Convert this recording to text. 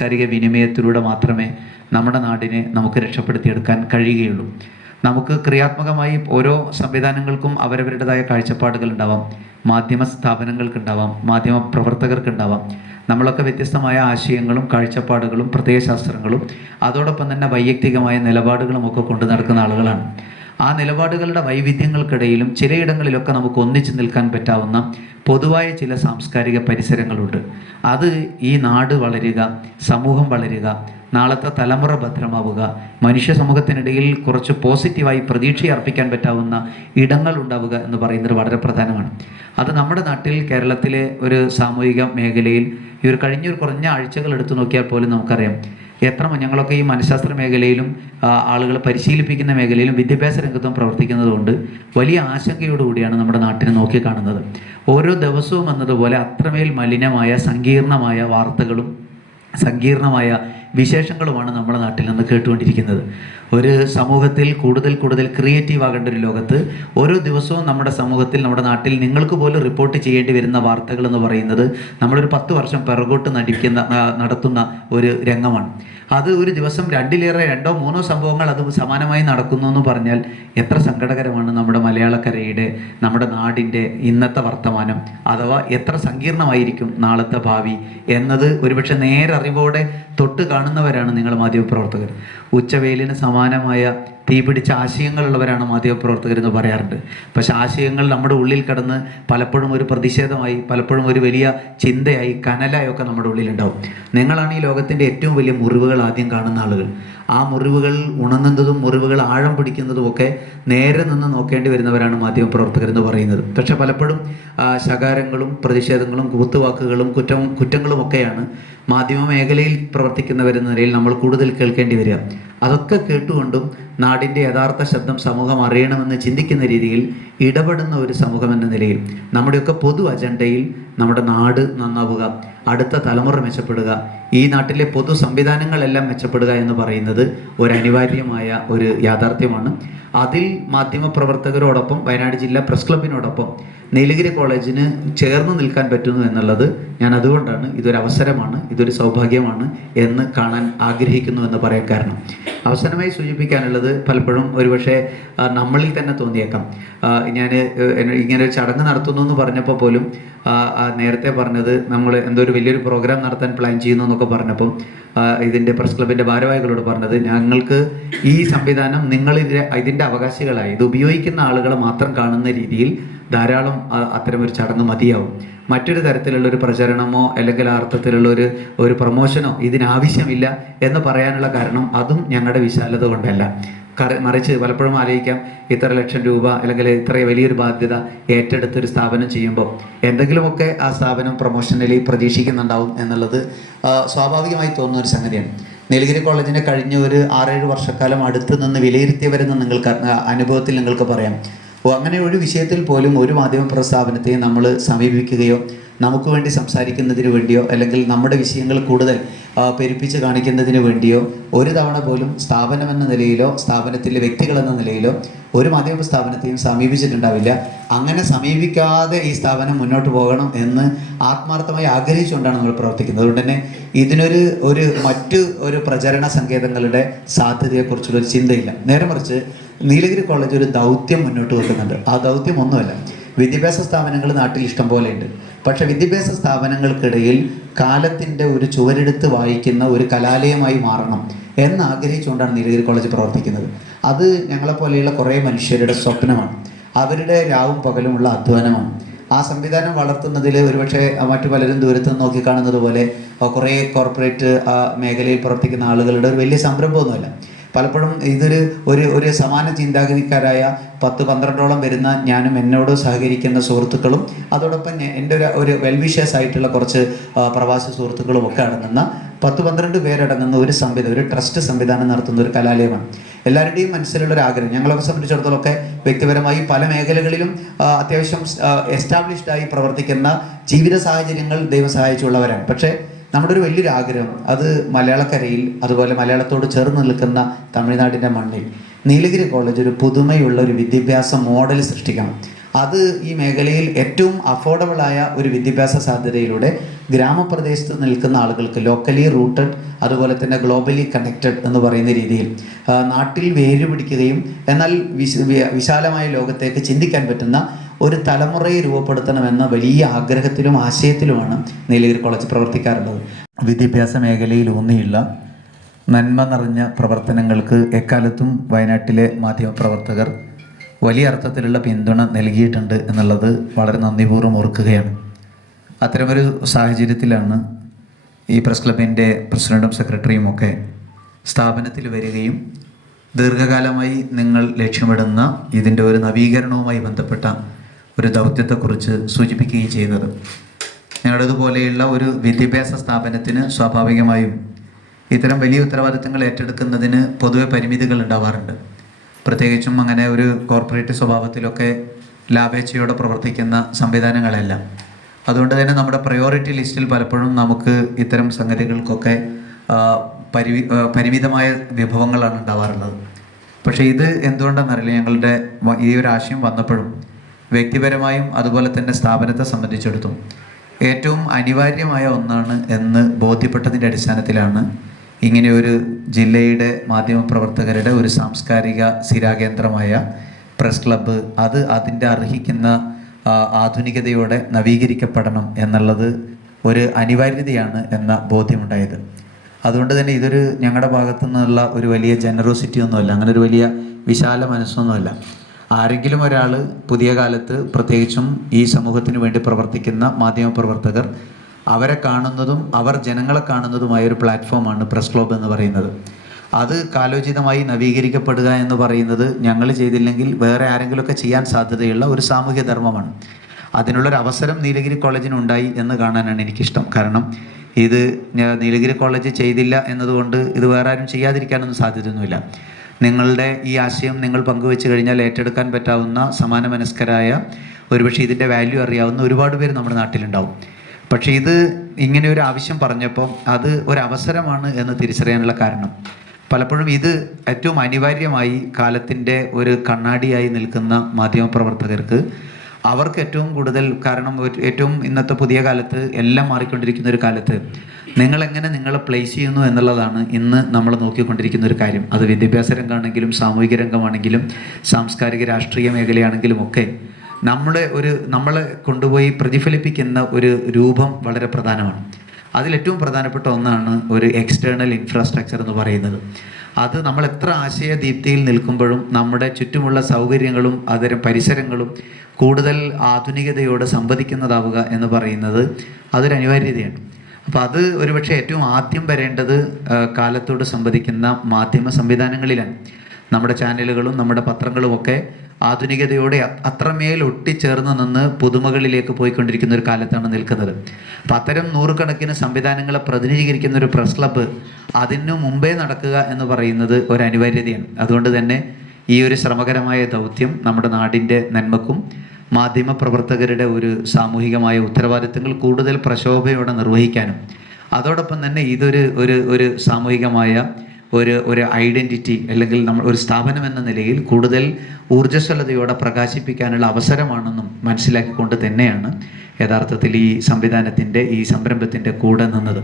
സാംസ്കാരിക വിനിമയത്തിലൂടെ മാത്രമേ നമ്മുടെ നാടിനെ നമുക്ക് രക്ഷപ്പെടുത്തിയെടുക്കാൻ കഴിയുകയുള്ളൂ. നമുക്ക് ക്രിയാത്മകമായി ഓരോ സംവിധാനങ്ങൾക്കും അവരവരുടേതായ കാഴ്ചപ്പാടുകൾ ഉണ്ടാവാം മാധ്യമ സ്ഥാപനങ്ങൾക്കുണ്ടാവാം മാധ്യമ പ്രവർത്തകർക്കുണ്ടാവാം. നമ്മളൊക്കെ വ്യത്യസ്തമായ ആശയങ്ങളും കാഴ്ചപ്പാടുകളും പ്രത്യയശാസ്ത്രങ്ങളും അതോടൊപ്പം തന്നെ വൈയക്തികമായ നിലപാടുകളും ഒക്കെ കൊണ്ടു നടക്കുന്ന ആളുകളാണ്. ആ നിലപാടുകളുടെ വൈവിധ്യങ്ങൾക്കിടയിലും ചിലയിടങ്ങളിലൊക്കെ നമുക്ക് ഒന്നിച്ചു നിൽക്കാൻ പറ്റാവുന്ന പൊതുവായ ചില സാംസ്കാരിക പരിസരങ്ങളുണ്ട്. അത് ഈ നാട് വളരുക സമൂഹം വളരുക നാളത്തെ തലമുറ ഭദ്രമാവുക മനുഷ്യ സമൂഹത്തിനിടയിൽ കുറച്ച് പോസിറ്റീവായി പ്രതീക്ഷ അർപ്പിക്കാൻ പറ്റാവുന്ന ഇടങ്ങൾ ഉണ്ടാവുക എന്ന് പറയുന്നത് വളരെ പ്രധാനമാണ്. അത് നമ്മുടെ നാട്ടിൽ കേരളത്തിലെ ഒരു സാമൂഹിക മേഖലയിൽ ഈ ഒരു കഴിഞ്ഞൊരു കുറഞ്ഞ ആഴ്ചകൾ എടുത്തു നോക്കിയാൽ പോലും നമുക്കറിയാം. എത്ര ഞങ്ങളൊക്കെ ഈ മനഃശാസ്ത്ര മേഖലയിലും ആളുകൾ പരിശീലിപ്പിക്കുന്ന മേഖലയിലും വിദ്യാഭ്യാസ രംഗത്തും പ്രവർത്തിക്കുന്നതുകൊണ്ട് വലിയ ആശങ്കയോടുകൂടിയാണ് നമ്മുടെ നാട്ടിനെ നോക്കിക്കാണുന്നത് ഓരോ ദിവസവും എന്നതുപോലെ അത്രമേൽ മലിനമായ സങ്കീർണമായ വാർത്തകളും സങ്കീർണമായ വിശേഷങ്ങളുമാണ് നമ്മുടെ നാട്ടിൽ നിന്ന് കേട്ടുകൊണ്ടിരിക്കുന്നത്. ഒരു സമൂഹത്തിൽ കൂടുതൽ കൂടുതൽ ക്രിയേറ്റീവ് ആകേണ്ട ഒരു ലോകത്ത് ഓരോ ദിവസവും നമ്മുടെ സമൂഹത്തിൽ നമ്മുടെ നാട്ടിൽ നിങ്ങൾക്ക് പോലും റിപ്പോർട്ട് ചെയ്യേണ്ടി വരുന്ന വാർത്തകൾ എന്ന് പറയുന്നത് നമ്മളൊരു പത്ത് വർഷം പിറകോട്ട് നടിക്കുന്ന നടത്തുന്ന ഒരു രംഗമാണ്. അത് ഒരു ദിവസം രണ്ടിലേറെ രണ്ടോ മൂന്നോ സംഭവങ്ങൾ അത് സമാനമായി നടക്കുന്നു എന്ന് പറഞ്ഞാൽ എത്ര സങ്കടകരമാണ് നമ്മുടെ മലയാളക്കരയുടെ നമ്മുടെ നാടിന്റെ ഇന്നത്തെ വർത്തമാനം. അഥവാ എത്ര സങ്കീർണമായിരിക്കും നാളത്തെ ഭാവി എന്നത് ഒരുപക്ഷെ നേരറിവോടെ തൊട്ട് കാണുന്നവരാണ് നിങ്ങൾ മാധ്യമപ്രവർത്തകർ. ഉച്ചവെയിലിന് സമാനമായ തീപിടിച്ച ആശയങ്ങളുള്ളവരാണ് മാധ്യമപ്രവർത്തകർ എന്ന് പറയാറുണ്ട്. പക്ഷെ ആശയങ്ങൾ നമ്മുടെ ഉള്ളിൽ കടന്ന് പലപ്പോഴും ഒരു പ്രതിഷേധമായി പലപ്പോഴും ഒരു വലിയ ചിന്തയായി കനലായൊക്കെ നമ്മുടെ ഉള്ളിലുണ്ടാവും. നിങ്ങളാണ് ഈ ലോകത്തിന്റെ ഏറ്റവും വലിയ മുറിവുകൾ ആദ്യം കാണുന്ന ആളുകൾ. ആ മുറിവുകൾ ഉണങ്ങുന്നതും മുറിവുകൾ ആഴം പിടിക്കുന്നതും ഒക്കെ നേരെ നിന്ന് നോക്കേണ്ടി വരുന്നവരാണ് മാധ്യമപ്രവർത്തകർ എന്ന് പറയുന്നത്. പക്ഷെ പലപ്പോഴും ശകാരങ്ങളും പ്രതിഷേധങ്ങളും കൂത്തുവാക്കുകളും കുറ്റം കുറ്റങ്ങളും ഒക്കെയാണ് മാധ്യമ മേഖലയിൽ പ്രവർത്തിക്കുന്നവരെന്ന നിലയിൽ നമ്മൾ കൂടുതൽ കേൾക്കേണ്ടി വരിക. അതൊക്കെ കേട്ടുകൊണ്ടും നാടിന്റെ യഥാർത്ഥ ശബ്ദം സമൂഹം അറിയണമെന്ന് ചിന്തിക്കുന്ന രീതിയിൽ ഇടപെടുന്ന ഒരു സമൂഹം എന്ന നിലയിൽ നമ്മുടെയൊക്കെ പൊതു അജണ്ടയിൽ നമ്മുടെ നാട് നന്നാവുക അടുത്ത തലമുറ മെച്ചപ്പെടുക ഈ നാട്ടിലെ പൊതു സംവിധാനങ്ങളെല്ലാം മെച്ചപ്പെടുക എന്ന് പറയുന്നത് ഒരു അനിവാര്യമായ ഒരു യാഥാർത്ഥ്യമാണ്. അതിൽ മാധ്യമപ്രവർത്തകരോടൊപ്പം വയനാട് ജില്ലാ പ്രസ് ക്ലബിനോടൊപ്പം നീലഗിരി കോളേജിന് ചേർന്ന് നിൽക്കാൻ പറ്റുന്നു എന്നുള്ളത് ഞാൻ അതുകൊണ്ടാണ് ഇതൊരു അവസരമാണ് ഇതൊരു സൗഭാഗ്യമാണ് എന്ന് കാണാൻ ആഗ്രഹിക്കുന്നു എന്ന് പറയാൻ കാരണം. അവസാനമായി സൂചിപ്പിക്കാനുള്ളത് പലപ്പോഴും ഒരുപക്ഷെ നമ്മളിൽ തന്നെ തോന്നിയേക്കാം. ഞാൻ ഇങ്ങനെ ഒരു ചടങ്ങ് നടത്തുന്നു എന്ന് പറഞ്ഞപ്പോൾ പോലും നേരത്തെ പറഞ്ഞത് നമ്മൾ എന്തോ ഒരു വലിയൊരു പ്രോഗ്രാം നടത്താൻ പ്ലാൻ ചെയ്യുന്നു എന്നൊക്കെ പറഞ്ഞപ്പം ഇതിന്റെ പ്രസ് ക്ലബിന്റെ ഭാരവാഹികളോട് പറഞ്ഞത് ഞങ്ങൾക്ക് ഈ സംവിധാനം നിങ്ങൾ ഇതിന്റെ അവകാശികളായി ഇത് ഉപയോഗിക്കുന്ന ആളുകളെ മാത്രം കാണുന്ന രീതിയിൽ ധാരാളം അത്തരം ഒരു ചടങ്ങ് മതിയാവും. മറ്റൊരു തരത്തിലുള്ള ഒരു പ്രചരണമോ അല്ലെങ്കിൽ ആ അർത്ഥത്തിലുള്ള ഒരു ഒരു പ്രൊമോഷനോ ഇതിനാവശ്യമില്ല എന്ന് പറയാനുള്ള കാരണം അതും ഞങ്ങളുടെ വിശാലത കൊണ്ടല്ല. മറിച്ച് പലപ്പോഴും ആലോചിക്കാം ഇത്ര ലക്ഷം രൂപ അല്ലെങ്കിൽ ഇത്ര വലിയൊരു ബാധ്യത ഏറ്റെടുത്തൊരു സ്ഥാപനം ചെയ്യുമ്പോൾ എന്തെങ്കിലുമൊക്കെ ആ സ്ഥാപനം പ്രൊമോഷനലി പ്രതീക്ഷിക്കുന്നുണ്ടാവും എന്നുള്ളത് സ്വാഭാവികമായി തോന്നുന്ന ഒരു സംഗതിയാണ്. നീലഗിരി കോളേജിനെ കഴിഞ്ഞ ഒരു ആറേഴ് വർഷക്കാലം അടുത്ത് നിന്ന് വിലയിരുത്തിയവരെന്ന് നിങ്ങൾക്ക് അനുഭവത്തിൽ നിങ്ങൾക്ക് പറയാം. അങ്ങനെ ഒരു വിഷയത്തിൽ പോലും ഒരു മാധ്യമ പ്രസ്ഥാപനത്തെയും നമ്മൾ സമീപിക്കുകയോ നമുക്ക് വേണ്ടി സംസാരിക്കുന്നതിന് വേണ്ടിയോ അല്ലെങ്കിൽ നമ്മുടെ വിഷയങ്ങൾ കൂടുതൽ പെരുപ്പിച്ച് കാണിക്കുന്നതിന് വേണ്ടിയോ ഒരു തവണ പോലും സ്ഥാപനം എന്ന നിലയിലോ സ്ഥാപനത്തിലെ വ്യക്തികൾ എന്ന നിലയിലോ ഒരു മാധ്യമ സ്ഥാപനത്തെയും സമീപിച്ചിട്ടുണ്ടാവില്ല. അങ്ങനെ സമീപിക്കാതെ ഈ സ്ഥാപനം മുന്നോട്ട് പോകണം എന്ന് ആത്മാർത്ഥമായി ആഗ്രഹിച്ചുകൊണ്ടാണ് നമ്മൾ പ്രവർത്തിക്കുന്നത്. അതുകൊണ്ട് തന്നെ ഇതിനൊരു ഒരു മറ്റു ഒരു പ്രചരണ സങ്കേതങ്ങളുടെ സാധ്യതയെക്കുറിച്ചുള്ള ഒരു ചിന്തയില്ല. നേരെ മറിച്ച് നീലഗിരി കോളേജ് ഒരു ദൗത്യം മുന്നോട്ട് വെക്കുന്നുണ്ട്. ആ ദൗത്യം ഒന്നുമല്ല. വിദ്യാഭ്യാസ സ്ഥാപനങ്ങൾ നാട്ടിൽ ഇഷ്ടം ഉണ്ട് പക്ഷെ വിദ്യാഭ്യാസ സ്ഥാപനങ്ങൾക്കിടയിൽ കാലത്തിന്റെ ഒരു ചുവരെടുത്ത് വായിക്കുന്ന ഒരു കലാലയമായി മാറണം എന്നാഗ്രഹിച്ചുകൊണ്ടാണ് നീലഗിരി കോളേജ് പ്രവർത്തിക്കുന്നത്. അത് ഞങ്ങളെപ്പോലെയുള്ള കുറേ മനുഷ്യരുടെ സ്വപ്നമാണ്. അവരുടെ രാവും പകലുമുള്ള അധ്വാനമാണ്. ആ സംവിധാനം വളർത്തുന്നതിൽ ഒരുപക്ഷെ മറ്റു പലരും ദൂരത്ത് നിന്ന് നോക്കിക്കാണുന്നത് പോലെ കുറേ കോർപ്പറേറ്റ് ആ മേഖലയിൽ പ്രവർത്തിക്കുന്ന ആളുകളുടെ ഒരു വലിയ സംരംഭമൊന്നുമല്ല. പലപ്പോഴും ഇതൊരു ഒരു ഒരു സമാന ചിന്താഗതിക്കാരായ പത്ത് പന്ത്രണ്ടോളം വരുന്ന ഞാനും എന്നോട് സഹകരിക്കുന്ന സുഹൃത്തുക്കളും അതോടൊപ്പം എന്റെ ഒരു ഒരു വെൽവിഷേഴ്സ് ആയിട്ടുള്ള കുറച്ച് പ്രവാസി സുഹൃത്തുക്കളും ഒക്കെ അടങ്ങുന്ന പത്ത് പന്ത്രണ്ട് പേരടങ്ങുന്ന ഒരു സംവിധാനം ഒരു ട്രസ്റ്റ് സംവിധാനം നടത്തുന്ന ഒരു കലാലയമാണ്. എല്ലാവരുടെയും മനസ്സിലുള്ള ഒരു ആഗ്രഹം. ഞങ്ങളൊക്കെ സംബന്ധിച്ചിടത്തോളം ഒക്കെ വ്യക്തിപരമായി പല മേഖലകളിലും അത്യാവശ്യം എസ്റ്റാബ്ലിഷ്ഡായി പ്രവർത്തിക്കുന്ന ജീവിത സാഹചര്യങ്ങൾ ദൈവം സഹായിച്ചുള്ളവരാണ്. പക്ഷേ നമ്മുടെ ഒരു വലിയൊരു ആഗ്രഹം. അത് മലയാളക്കരയിൽ അതുപോലെ മലയാളത്തോട് ചേർന്ന് നിൽക്കുന്ന തമിഴ്നാടിന്റെ മണ്ണിൽ നീലഗിരി കോളേജ് ഒരു പുതുമയുള്ള ഒരു വിദ്യാഭ്യാസ മോഡൽ സൃഷ്ടിക്കണം. അത് ഈ മേഖലയിൽ ഏറ്റവും അഫോർഡബിളായ ഒരു വിദ്യാഭ്യാസ സാധ്യതയിലൂടെ ഗ്രാമപ്രദേശത്ത് നിൽക്കുന്ന ആളുകൾക്ക് ലോക്കലി റൂട്ടഡ് അതുപോലെ തന്നെ ഗ്ലോബലി കണക്റ്റഡ് എന്ന് പറയുന്ന രീതിയിൽ നാട്ടിൽ വേര് പിടിക്കുകയും എന്നാൽ വിശാലമായ ലോകത്തേക്ക് ചിന്തിക്കാൻ പറ്റുന്ന ഒരു തലമുറയെ രൂപപ്പെടുത്തണമെന്ന വലിയ ആഗ്രഹത്തിലും ആശയത്തിലുമാണ് നീലഗിരി കോളേജ് പ്രവർത്തിക്കാറുള്ളത്. വിദ്യാഭ്യാസ മേഖലയിൽ ഊന്നിയുള്ള നന്മ നിറഞ്ഞ പ്രവർത്തനങ്ങൾക്ക് എക്കാലത്തും വയനാട്ടിലെ മാധ്യമപ്രവർത്തകർ വലിയ അർത്ഥത്തിലുള്ള പിന്തുണ നൽകിയിട്ടുണ്ട് എന്നുള്ളത് വളരെ നന്ദിപൂർവം ഓർക്കുകയാണ്. അത്തരമൊരു സാഹചര്യത്തിലാണ് ഈ പ്രസ് ക്ലബിന്റെ പ്രസിഡന്റും സെക്രട്ടറിയും ഒക്കെ സ്ഥാപനത്തിൽ വരികയും ദീർഘകാലമായി നിങ്ങൾ ലക്ഷ്യമിടുന്ന ഇതിന്റെ ഒരു നവീകരണവുമായി ബന്ധപ്പെട്ട ഒരു ദൗത്യത്തെക്കുറിച്ച് സൂചിപ്പിക്കുകയും ചെയ്യുന്നത്. ഞങ്ങളുടേതുപോലെയുള്ള ഒരു വിദ്യാഭ്യാസ സ്ഥാപനത്തിന് സ്വാഭാവികമായും ഇത്തരം വലിയ ഉത്തരവാദിത്തങ്ങൾ ഏറ്റെടുക്കുന്നതിന് പൊതുവെ പരിമിതികൾ ഉണ്ടാവാറുണ്ട്. പ്രത്യേകിച്ചും അങ്ങനെ ഒരു കോർപ്പറേറ്റ് സ്വഭാവത്തിലൊക്കെ ലാഭേച്ഛയോടെ പ്രവർത്തിക്കുന്ന സംവിധാനങ്ങളല്ല. അതുകൊണ്ട് തന്നെ നമ്മുടെ പ്രയോറിറ്റി ലിസ്റ്റിൽ പലപ്പോഴും നമുക്ക് ഇത്തരം സംഗതികൾക്കൊക്കെ പരിമിതമായ വിഭവങ്ങളാണ് ഉണ്ടാവാറുള്ളത്. പക്ഷേ ഇത് എന്തുകൊണ്ടാണെന്നറിയില്ല ഞങ്ങളുടെ ഈ ഒരു ആശയം വന്നപ്പോഴും വ്യക്തിപരമായും അതുപോലെ തന്നെ സ്ഥാപനത്തെ സംബന്ധിച്ചിടത്തും ഏറ്റവും അനിവാര്യമായ ഒന്നാണ് എന്ന് ബോധ്യപ്പെട്ടതിന്റെ അടിസ്ഥാനത്തിലാണ് ഇങ്ങനെ ഒരു ജില്ലയുടെ മാധ്യമപ്രവർത്തകരുടെ ഒരു സാംസ്കാരിക സ്ഥിരാകേന്ദ്രമായ പ്രസ് ക്ലബ്ബ് അത് അതിന്റെ അർഹിക്കുന്ന ആധുനികതയോടെ നവീകരിക്കപ്പെടണം എന്നുള്ളത് ഒരു അനിവാര്യതയാണ് എന്ന ബോധ്യമുണ്ടായത്. അതുകൊണ്ട് തന്നെ ഇതൊരു ഞങ്ങളുടെ ഭാഗത്തു നിന്നുള്ള ഒരു വലിയ ജനറോസിറ്റി ഒന്നുമല്ല അങ്ങനെ ഒരു വലിയ വിശാല മനസ്സൊന്നുമല്ല. ആരെങ്കിലും ഒരാൾ പുതിയ കാലത്ത് പ്രത്യേകിച്ചും ഈ സമൂഹത്തിന് വേണ്ടി പ്രവർത്തിക്കുന്ന മാധ്യമപ്രവർത്തകർ അവരെ കാണുന്നതും അവർ ജനങ്ങളെ കാണുന്നതുമായ ഒരു പ്ലാറ്റ്ഫോമാണ് പ്രസ് ക്ലബ് എന്ന് പറയുന്നത്. അത് കാലോചിതമായി നവീകരിക്കപ്പെടുക എന്ന് പറയുന്നത് ഞങ്ങൾ ചെയ്തില്ലെങ്കിൽ വേറെ ആരെങ്കിലുമൊക്കെ ചെയ്യാൻ സാധ്യതയുള്ള ഒരു സാമൂഹ്യ ധർമ്മമാണ്. അതിനുള്ളൊരു അവസരം നീലഗിരി കോളേജിന് ഉണ്ടായി എന്ന് കാണാനാണ് എനിക്കിഷ്ടം. കാരണം ഇത് നീലഗിരി കോളേജ് ചെയ്തില്ല എന്നതുകൊണ്ട് ഇത് വേറെ ആരും ചെയ്യാതിരിക്കാനൊന്നും സാധ്യതയൊന്നുമില്ല. നിങ്ങളുടെ ഈ ആശയം നിങ്ങൾ പങ്കുവെച്ച് കഴിഞ്ഞാൽ ഏറ്റെടുക്കാൻ പറ്റാവുന്ന സമാന മനസ്കരായ ഒരുപക്ഷെ ഇതിന്റെ വാല്യൂ അറിയാവുന്ന ഒരുപാട് പേര് നമ്മുടെ നാട്ടിലുണ്ടാവും. പക്ഷേ ഇത് ഇങ്ങനെ ഒരു ആവശ്യം പറഞ്ഞപ്പോൾ അത് ഒരു അവസരമാണ് എന്ന് തിരിച്ചറിയാനുള്ള കാരണം. പലപ്പോഴും ഇത് ഏറ്റവും അനിവാര്യമായി കാലത്തിന്റെ ഒരു കണ്ണാടിയായി നിൽക്കുന്ന മാധ്യമപ്രവർത്തകർക്ക് അവർക്ക് ഏറ്റവും കൂടുതൽ കാരണം ഏറ്റവും ഇന്നത്തെ പുതിയ കാലത്ത് എല്ലാം മാറിക്കൊണ്ടിരിക്കുന്ന ഒരു കാലത്ത് നിങ്ങൾ എങ്ങനെ നിങ്ങളെ പ്ലേസ് ചെയ്യുന്നു എന്നുള്ളതാണ് ഇന്ന് നമ്മൾ നോക്കിക്കൊണ്ടിരിക്കുന്ന ഒരു കാര്യം. അത് വിദ്യാഭ്യാസ രംഗമാണെങ്കിലും സാമൂഹിക രംഗമാണെങ്കിലും സാംസ്കാരിക രാഷ്ട്രീയ മേഖലയാണെങ്കിലും ഒക്കെ നമ്മുടെ ഒരു നമ്മളെ കൊണ്ടുപോയി പ്രതിഫലിപ്പിക്കുന്ന ഒരു രൂപം വളരെ പ്രധാനമാണ്. അതിലേറ്റവും പ്രധാനപ്പെട്ട ഒന്നാണ് ഒരു എക്സ്റ്റേണൽ ഇൻഫ്രാസ്ട്രക്ചർ എന്ന് പറയുന്നത്. അത് നമ്മൾ എത്ര ആശയദീപ്തിയിൽ നിൽക്കുമ്പോഴും നമ്മുടെ ചുറ്റുമുള്ള സൗകര്യങ്ങളും അതരം പരിസരങ്ങളും കൂടുതൽ ആധുനികതയോട് സംവദിക്കുന്നതാവുക എന്ന് പറയുന്നത് അതൊരു അനിവാര്യതയാണ്. അപ്പോൾ അത് ഒരുപക്ഷെ ഏറ്റവും ആദ്യം വരേണ്ടത് കാലത്തോട് സംവദിക്കുന്ന മാധ്യമ സംവിധാനങ്ങളിലാണ്. നമ്മുടെ ചാനലുകളും നമ്മുടെ പത്രങ്ങളും ഒക്കെ ആധുനികതയോടെ അത്രമേൽ ഒട്ടിച്ചേർന്ന് നിന്ന് പുതുമകളിലേക്ക് പോയിക്കൊണ്ടിരിക്കുന്ന ഒരു കാലത്താണ് നിൽക്കുന്നത്. അപ്പം അത്തരം നൂറുകണക്കിന് സംവിധാനങ്ങളെ പ്രതിനിധീകരിക്കുന്ന ഒരു പ്രസ് ക്ലബ്ബ് അതിനു മുമ്പേ നടക്കുക എന്ന് പറയുന്നത് ഒരു അനിവാര്യതയാണ്. അതുകൊണ്ട് തന്നെ ഈ ഒരു ശ്രമകരമായ ദൗത്യം നമ്മുടെ നാടിന്റെ നന്മക്കും മാധ്യമ പ്രവർത്തകരുടെ ഒരു സാമൂഹികമായ ഉത്തരവാദിത്തങ്ങൾ കൂടുതൽ പ്രശോഭയോടെ നിർവഹിക്കാനും അതോടൊപ്പം തന്നെ ഇതൊരു ഒരു ഒരു സാമൂഹികമായ ഒരു ഒരു ഐഡന്റിറ്റി അല്ലെങ്കിൽ നമ്മൾ ഒരു സ്ഥാപനം എന്ന നിലയിൽ കൂടുതൽ ഊർജസ്വലതയോടെ പ്രകാശിപ്പിക്കാനുള്ള അവസരമാണെന്നും മനസ്സിലാക്കിക്കൊണ്ട് തന്നെയാണ് യഥാർത്ഥത്തിൽ ഈ സംവിധാനത്തിന്റെ ഈ സംരംഭത്തിന്റെ കൂടെ നിന്നത്.